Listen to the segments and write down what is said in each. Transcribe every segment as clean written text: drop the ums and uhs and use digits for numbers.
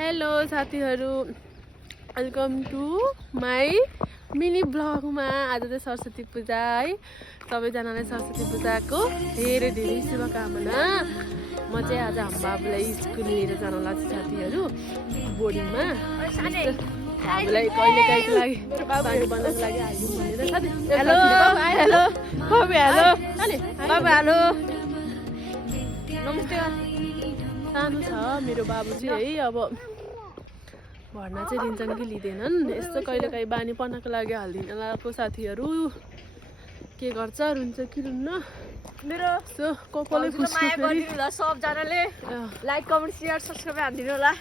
Hello साथीहरू, welcome to my mini ब्लगमा। आज चाहिँ सरस्वती पूजा है। सबैजनालाई सरस्वती पूजाको धेरै धेरै शुभकामना। म चाहिँ आज हाम्रो बाबुलाई स्कुल लिएर जान लाग्छु साथीहरू, बोर्डिङमा। बाबुलाई कहिले काहीँको लागि पानी बनाउनको लागि हालिदिउँ भनेर साथी। हेलो हेलो बाबु, हेलो बाबु, हेलो नमस्ते। सानो छ मेरो बाबु चाहिँ है। अब भर्ना चाहिँ लिन्छन् कि लिँदैनन्, यस्तो कहिले काहीँ बानी पर्नको लागि हालिदिन लगाएको साथीहरू। के गर्छ, रुन्छ कि रुन्न। मेरो सो कपालै फुस्को फेरि सबजनाले लाइक कमेन्ट सेयर सब्सक्राइब हालिदिनु होला।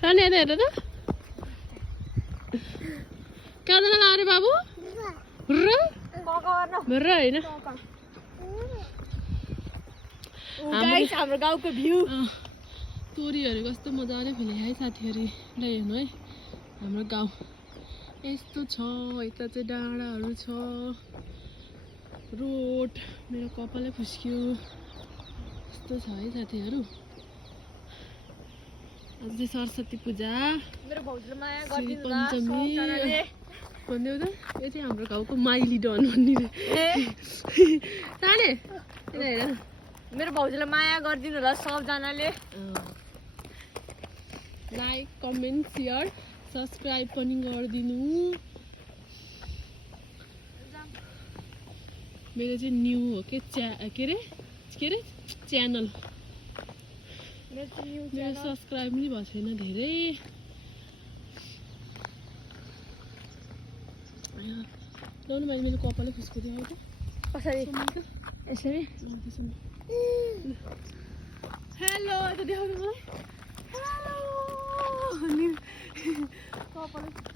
सानो हेर हेर त कहाँ जान लाग्यो बाबु? र होइन हाम्रो गाउँको भ्यू तोरीहरू कस्तो मजाले फुले है साथीहरू। ल हेर्नु है, हाम्रो गाउँ यस्तो छ। यता चाहिँ डाँडाहरू छ, रोड। मेरो कपालै फुस्क्यो, यस्तो छ है साथीहरू। आज चाहिँ सरस्वती पूजा, मेरो भाउजूले माया श्री गरिदिनु होला पञ्चमी सबजनाले। भनिदेऊ त। यो चाहिँ हाम्रो गाउँको माइली डन भन्ने साने हेर। मेरो भाउजूले माया गरिदिनु होला सबजनाले। लाइक कमेन्ट सेयर सब्सक्राइब पनि गरिदिनु। मेरो चाहिँ न्यू हो के अरे च्यानल। मेरो सब्सक्राइब पनि भएको छैन धेरै। लाउनु मैले मेरो कपालै फुस्को दिएँ है त। कसरी यसरी हेलो यता देखाउनु मलाई।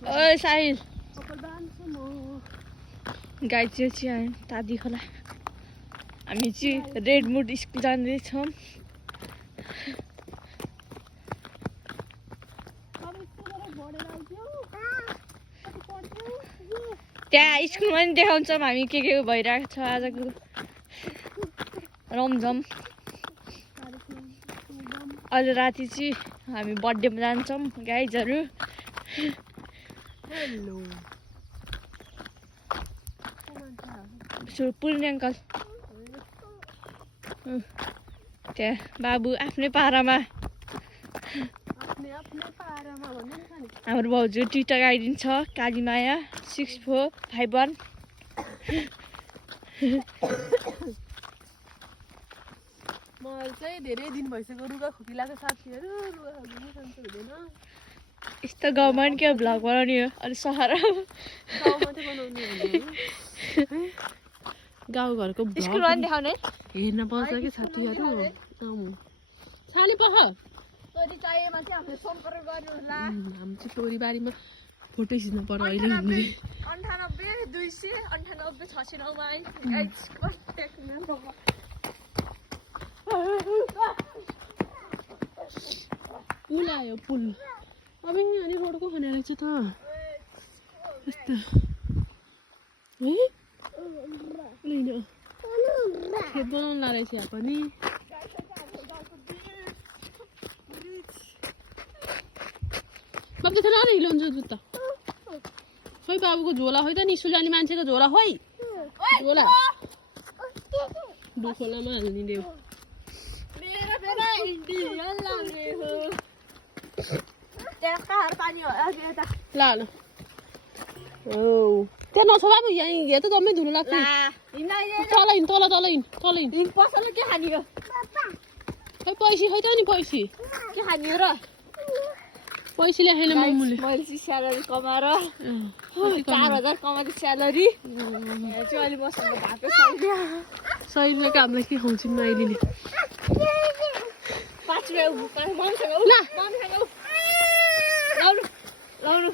ओइ साहिल कपाल बान्छु म। गाई चाहिँ तादी खोला। हामी चाहिँ रेडमुड स्कुल जाँदैछौँ। त्यहाँ स्कुलमा पनि देखाउँछौँ हामी के भइरहेको छ आजको रमझम। अहिले राति चाहिँ हामी बर्थडेमा जान्छौँ गाइजहरू। पुर्णे अङ्कल त्यहाँ बाबु आफ्नै पारामा। हाम्रो भाउजू टिटा गाइदिन्छ कालीमाया 6451। मलाई चाहिँ धेरै दिन भइसक्यो रुगा खोकी लाग्यो साथीहरू। रुगा खोकी पनि सन्चो हुँदैन। यस्तो गाउँमा पनि क्या भ्लग बनाउने हो। अनि सहर गाउँमा चाहिँ बनाउनु हुँदैन, गाउँघरको स्कुलमा पनि देखाउने हेर्न पाउँछ कि साथीहरू। साले पख तोरी चाहिएमा चाहिँ हामीले सम्पर्क गर्नु होला। हाम्रो चाहिँ तोरीबारीमा फोटो खिच्नु पर्यो अहिले। 98 298 609 पुल आयो पुल। अब अनि रोडको खने रहेछ त यस्तो है। लिन खेत बनाउनु रहेछ यहाँ पनि। बाबु त्यसो नआएर हिलाउँछ जुत्ता। खोइ बाबुको झोला खोइ त नि, स्कुल जाने मान्छेको झोला खोइ। झोला दुखोलामा हालिदियो। ल ल त्यहाँ नछ बाबु, यहाँ त जम्मै धुनु लाग्छ। तल हिँड तल तल हिँड तल हिँड। पसलले के खाने हो? खै पैसी खोइ त नि पैसी के खाने हो र? पैसी ल्याएन मम्मीले। मैले चाहिँ स्यालेरी कमाएर 4000 कमाएको स्यालेरी चाहिँ अहिले मसँग भएको छैन। 100 रुपियाँको हामीलाई के खुवाउँछन् माइलीले। 5 रुपियाँ मम्मीसँग लाउनु लाउनु।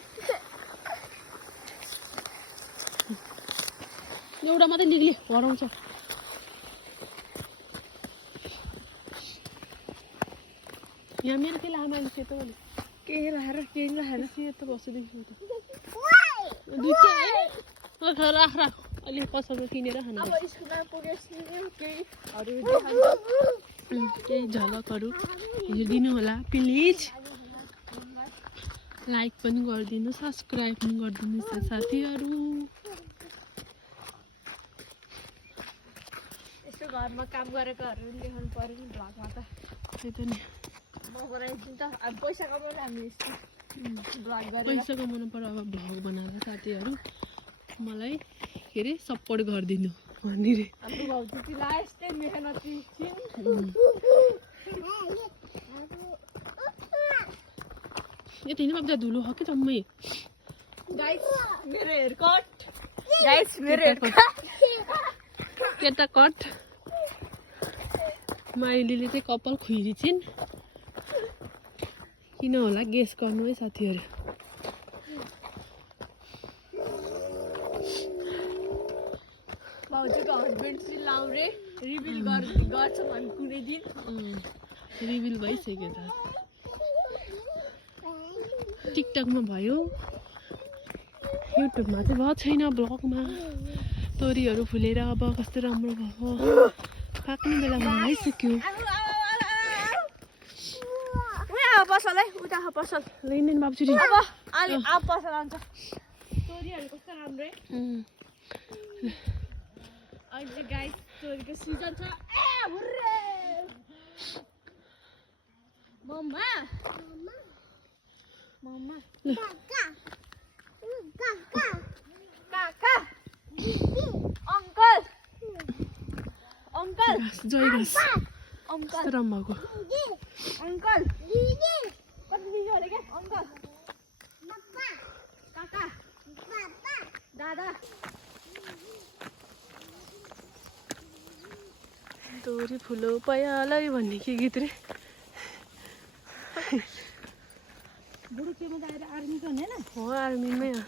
एउटा मात्रै निक्ले हराउँछ। यहाँ मेरो के लामाले सेतो भने के लाएर सेतो बस्दैछु त दुईटा है। राख राख अलि पसलमा किनेर खानु अब स्कुलमा पुगेपछि केहीहरू देखाउँछ। केही झलकहरू हेरिदिनु होला प्लिज। लाइक पनि गरिदिनु, सब्सक्राइब पनि गरिदिनुहोस् साथीहरू। यस्तो घरमा काम गरेकोहरू देखाउनु पर्यो नि भ्लगमा त। त्यही त नि म बनाइदिन्छु नि त। अब पैसा कमाउनु हामी भ्लग गरेर। पैसा कमाउनु पर्यो अब भ्लग बनाएर साथीहरू। मलाई के अरे सपोर्ट गरिदिनु भनिदिएर। हाम्रो भाउ दिदीलाई यस्तै मेहनती छिन्। यो तिनी बाबु धुलो हो कि जम्मै। गाइस मेरो हेयर कट। गाइस मेरो हेयर कट। केटा कट। माइलीले चाहिँ कपाल खुइरी किन होला गेस गर्नु है साथीहरू। भाउजूको हस्बेन्ड चाहिँ लाउरे रिभिल गर्छ भने कुनै दिन रिभिल भइसक्यो त। टिकटकमा भयो, युट्युबमा चाहिँ भएको छैन। ब्लगमा तोरीहरू फुलेर अब कस्तो राम्रो भयो। पाक्ने बेलामा आइसक्यो। पसल है उता पसल लैन बाबुजी अब अलि अब पसल आउँछ। तोरीहरू कस्तो राम्रो है। अहिले चाहिँ गाइस तोरीको सिजन छ। मम्मा मम्मा काका अङ्कल अङ्कल जय घाँस अङ्कल रम्बाको अङ्कल कति बिजी होला क्या अङ्कल काका दादा तोरी फुलो पयालै भन्ने के गीत रे। बुढो चेमा त आएर आर्मीको हुने न हो आर्मीमै हो।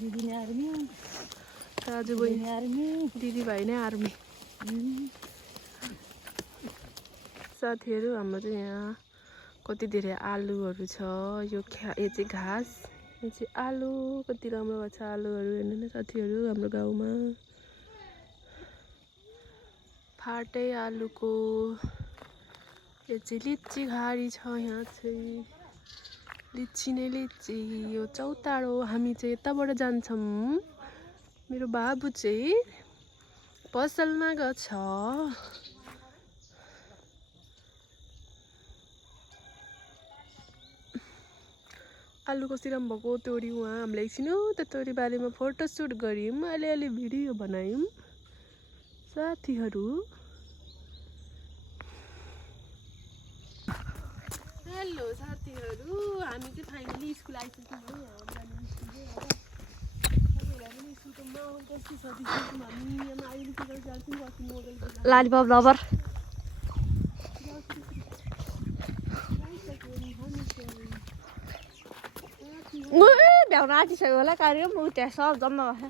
दिदी नै आर्मी दाजु बहिनी आर्मी दिदीभाइ नै आर्मी। साथीहरू हाम्रो चाहिँ यहाँ कति धेरै आलुहरू छ। यो चाहिँ घाँस, यो चाहिँ आलु। कति राम्रो भएको छ आलुहरू हेर्नु न साथीहरू हाम्रो गाउँमा। फाटै आलुको यो चाहिँ लिची घारी छ। यहाँ चाहिँ लिची नै लिची। यो चौतारो हामी चाहिँ यताबाट जान्छौँ। मेरो बाबु चाहिँ पसलमा गएको छ। आलु कति राम्रो भएको तोरी उहाँ हामीले एकछिन त तोरी बारीमा फोटोसुट गऱ्यौँ। अलिअलि भिडियो बनायौँ साथीहरू। हेलो साथीहरू, हामी चाहिँ फाइनली स्कुल आइसक्यौँ है। लालिपप लभर भ्याउन आँटिसक्यो होला कार्यक्रम। ऊ त्यहाँ सब जम्मा भयो।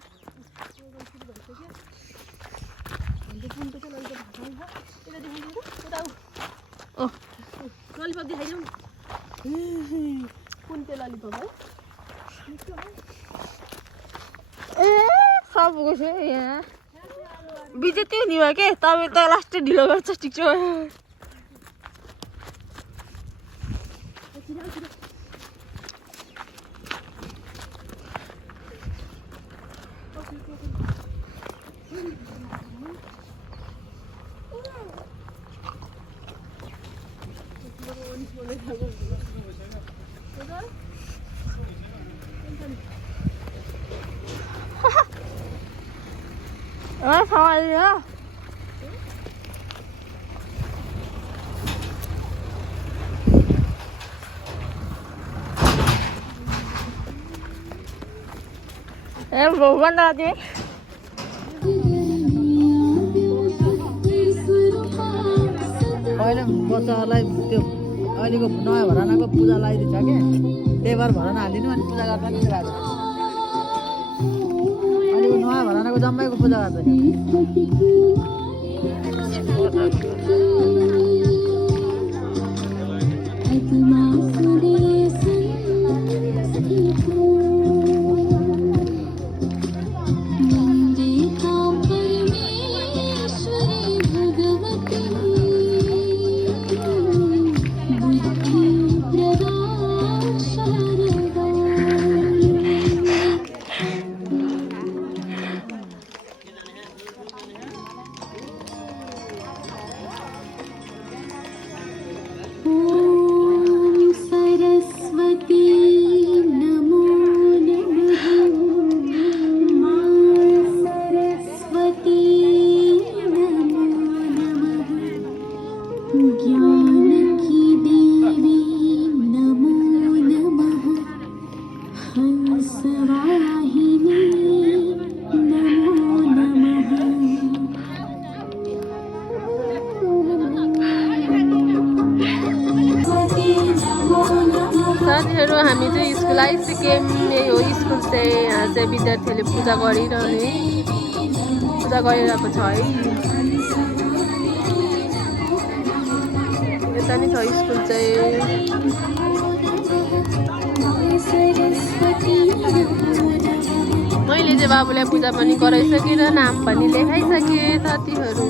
ललिपप देखाइदेऊ कुन त्यो ललिपप है। ए सब गयो यहाँ बिजेती हुने भयो के। तपाईँ त लास्टै ढिलो गर्छ। ठिक छ समालियो ए भगवान दादी अहिले बच्चाहरूलाई त्यो अहिलेको नयाँ भरानाको पूजा लगाइदिन्छ कि त्यही भएर भराना हालिदिनु अनि पूजा गर्दा नि राजा अहिलेको नयाँ भरानाको जम्मैको पूजा गर्छ। साथीहरू हामी चाहिँ स्कुल आइसक्यौँ। यही हो स्कुल चाहिँ। यहाँ चाहिँ विद्यार्थीहरूले पूजा गरिरहेको छ है। यता नि छ स्कुल चाहिँ। मैले चाहिँ बाबुलाई पूजा पनि गराइसकेर नाम पनि लेखाइसकेँ साथीहरू।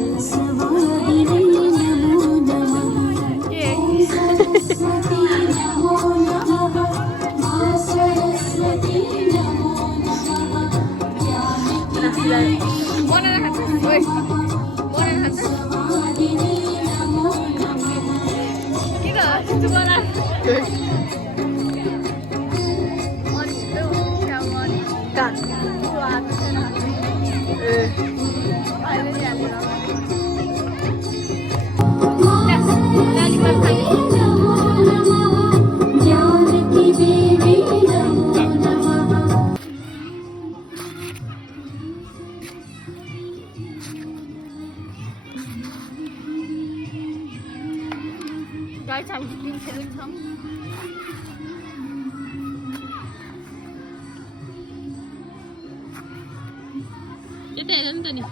Guys, I'm still telling some. यता हेर नि त नि।